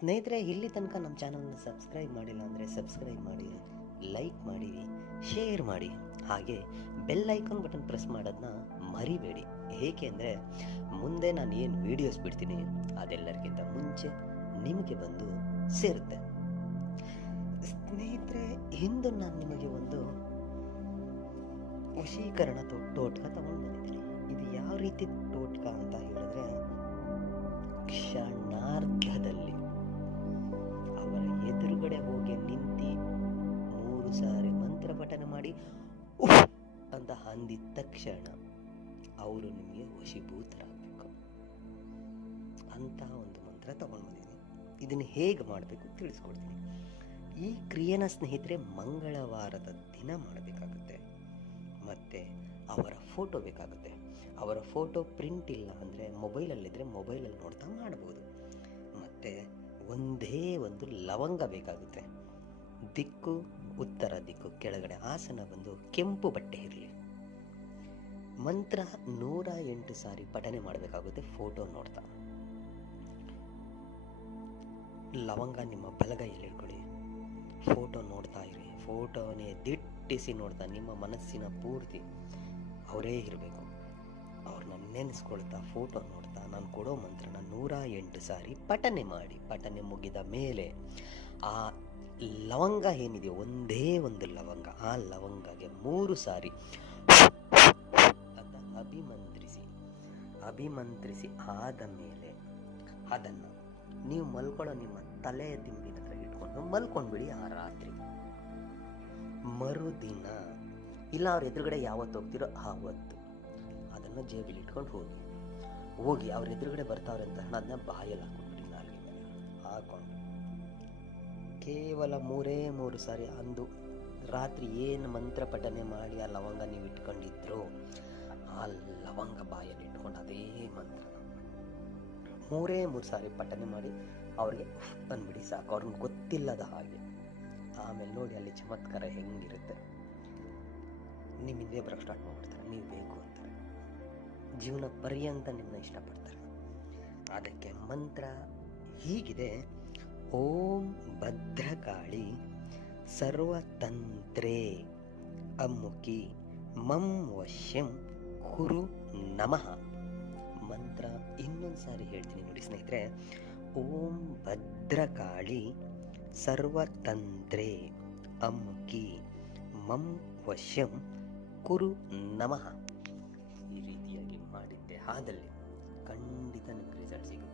ಸ್ನೇಹಿತರೆ, ಇಲ್ಲಿ ತನಕ ನಮ್ಮ ಚಾನಲ್ನ ಸಬ್ಸ್ಕ್ರೈಬ್ ಮಾಡಿಲ್ಲ ಅಂದರೆ ಸಬ್ಸ್ಕ್ರೈಬ್ ಮಾಡಿ, ಲೈಕ್ ಮಾಡಿ, ಶೇರ್ ಮಾಡಿ, ಹಾಗೆ ಬೆಲ್ ಐಕಾನ್ ಬಟನ್ ಪ್ರೆಸ್ ಮಾಡೋದನ್ನ ಮರಿಬೇಡಿ. ಏಕೆ ಅಂದರೆ ಮುಂದೆ ನಾನು ಏನು ವೀಡಿಯೋಸ್ ಬಿಡ್ತೀನಿ ಅದೆಲ್ಲರಿಗಿಂತ ಮುಂಚೆ ನಿಮಗೆ ಬಂದು ಸೇರುತ್ತೆ. ಸ್ನೇಹಿತರೆ, ಇಂದು ನಾನು ನಿಮಗೆ ಒಂದು ವಶೀಕರಣ ಟೋಟ್ಕ ತಗೊಂಡು ಬಂದಿದ್ದೀನಿ. ಇದು ಯಾವ ರೀತಿ ಟೋಟ್ಕ ಅಂತ ಹೇಳಿದ್ರೆ, ಕ್ಷಣಾರ್ಧದಲ್ಲಿ ಅವರ ಎದುರುಗಡೆ ಹೋಗಿ ನಿಂತು 3 ಸಾರಿ ಮಂತ್ರ ಪಠನೆ ಮಾಡಿ ಉಫ್ ಅಂತ ಅಂದಿದ ತಕ್ಷಣ ಅವರು ನಿಮಗೆ ವಶೀಭೂತರಾಗಬೇಕು. ಅಂತಹ ಒಂದು ಮಂತ್ರ ತಗೊಂಡು ಬಂದಿದ್ದೀನಿ. ಇದನ್ನು ಹೇಗೆ ಮಾಡಬೇಕು ತಿಳಿಸ್ಕೊಡ್ತೀನಿ. ಈ ಕ್ರಿಯೆನ ಸ್ನೇಹಿತರೆ ಮಂಗಳವಾರದ ದಿನ ಮಾಡಬೇಕಾಗುತ್ತೆ. ಮತ್ತು ಅವರ ಫೋಟೋ ಬೇಕಾಗುತ್ತೆ. ಅವರ ಫೋಟೋ ಪ್ರಿಂಟ್ ಇಲ್ಲ ಅಂದರೆ ಮೊಬೈಲಲ್ಲಿದ್ದರೆ ಮೊಬೈಲಲ್ಲಿ ನೋಡ್ತಾ ಮಾಡ್ಬೋದು. ಮತ್ತು ಒಂದೇ ಒಂದು ಲವಂಗ ಬೇಕಾಗುತ್ತೆ. ದಿಕ್ಕು ಉತ್ತರ ದಿಕ್ಕು, ಕೆಳಗಡೆ ಆಸನ ಬಂದು ಕೆಂಪು ಬಟ್ಟೆ ಇರಲಿ. ಮಂತ್ರ 108 ಸಾರಿ ಪಠನೆ ಮಾಡಬೇಕಾಗುತ್ತೆ ಫೋಟೋ ನೋಡ್ತಾ. ಲವಂಗ ನಿಮ್ಮ ಬಲಗೈಯಲ್ಲಿ ಇಟ್ಕೊಳ್ಳಿ, ಫೋಟೋ ನೋಡ್ತಾ ಇರಿ. ಫೋಟೋನೇ ದಿಟ್ಟಿಸಿ ನೋಡ್ತಾ ನಿಮ್ಮ ಮನಸ್ಸಿನ ಪೂರ್ತಿ ಅವರೇ ಇರಬೇಕು. ಅವ್ರನ್ನ ನೆನೆಸ್ಕೊಳ್ತಾ ಫೋಟೋ ನೋಡ್ತಾ ನಾನು ಕೊಡೋ ಮಂತ್ರನ 108 ಸಾರಿ ಪಠನೆ ಮಾಡಿ. ಪಠನೆ ಮುಗಿದ ಮೇಲೆ ಆ ಲವಂಗ ಏನಿದೆ, ಒಂದೇ ಒಂದು ಲವಂಗ, ಆ ಲವಂಗಗೆ 3 ಸಾರಿ ಅಂತ ಅಭಿಮಂತ್ರಿಸಿ ಆದ ಮೇಲೆ ಅದನ್ನು ನೀವು ಮಲ್ಕೊಳ್ಳೋ ನಿಮ್ಮ ತಲೆಯ ದಿಂಬಿನ ಹತ್ರ ಇಟ್ಕೊಂಡು ಮಲ್ಕೊಂಡ್ಬಿಡಿ. ಆ ರಾತ್ರಿ ಮರುದಿನ ಇಲ್ಲ ಅವ್ರ ಎದುರುಗಡೆ ಯಾವತ್ತು ಹೋಗ್ತಿರೋ ಆವತ್ತು ಅದನ್ನು ಜೇಬಿಲಿ ಇಟ್ಕೊಂಡು ಹೋಗಿ ಅವ್ರ ಎದುರುಗಡೆ ಬರ್ತಾವ್ರೆ ಅಂತ ಅದನ್ನ ಬಾಯಲ್ಲಿ ಹಾಕೊಂಡ್ಬಿಡಿ. ನಾಲ್ಗೆ ಮೇಲೆ ಹಾಕೊಂಡು ಕೇವಲ 3 ಸಾರಿ ಅಂದು ರಾತ್ರಿ ಏನು ಮಂತ್ರ ಪಠನೆ ಮಾಡಿ ಆ ಲವಂಗ ನೀವು ಇಟ್ಕೊಂಡಿದ್ರು ಆ ಲವಂಗ ಬಾಯಲ್ಲಿ ಇಟ್ಕೊಂಡು ಅದೇ ಮಂತ್ರ 3 ಸಾರಿ ಪಠನೆ ಮಾಡಿ ಅವ್ರಿಗೆ ಅಂದ್ಬಿಡಿ. ಸಾಕು, ಅವ್ರಿಗೆ ಗೊತ್ತಿಲ್ಲದ ಹಾಗೆ. ಆಮೇಲೆ ನೋಡಿ ಅಲ್ಲಿ ಚಮತ್ಕಾರ ಹೆಂಗಿರುತ್ತೆ. ನಿಮ್ಮಿಂದೇ ಬರೋಕ್ಕೆ ಸ್ಟಾರ್ಟ್ ಮಾಡ್ಬಿಡ್ತಾರೆ, ನೀವು ಬೇಕು ಅಂತಾರೆ. ಜೀವನ ಪರ್ಯಂತ ನಿಮ್ಮನ್ನ ಇಷ್ಟಪಡ್ತಾರೆ. ಅದಕ್ಕೆ ಮಂತ್ರ ಹೀಗಿದೆ: ಓಂ ಭದ್ರಕಾಳಿ ಸರ್ವತಂತ್ರೇ ಅಮ್ಮುಕಿ ಮಂ ವಶ್ಯಂ ಕುರು ನಮಃ. ಮಂತ್ರ ಇನ್ನೊಂದು ಸಾರಿ ಹೇಳ್ತೀನಿ ನೋಡಿ ಸ್ನೇಹಿತರೆ. ಓಂ ಭದ್ರಕಾಳಿ ಸರ್ವತಂತ್ರೇ ಅಮ್ಮುಕಿ ಮಂ ವಶ್ಯಂ ಕುರು ನಮಃ. ಈ ರೀತಿಯಾಗಿ ಮಾಡಿದ್ದೆ ಆದಲ್ಲಿ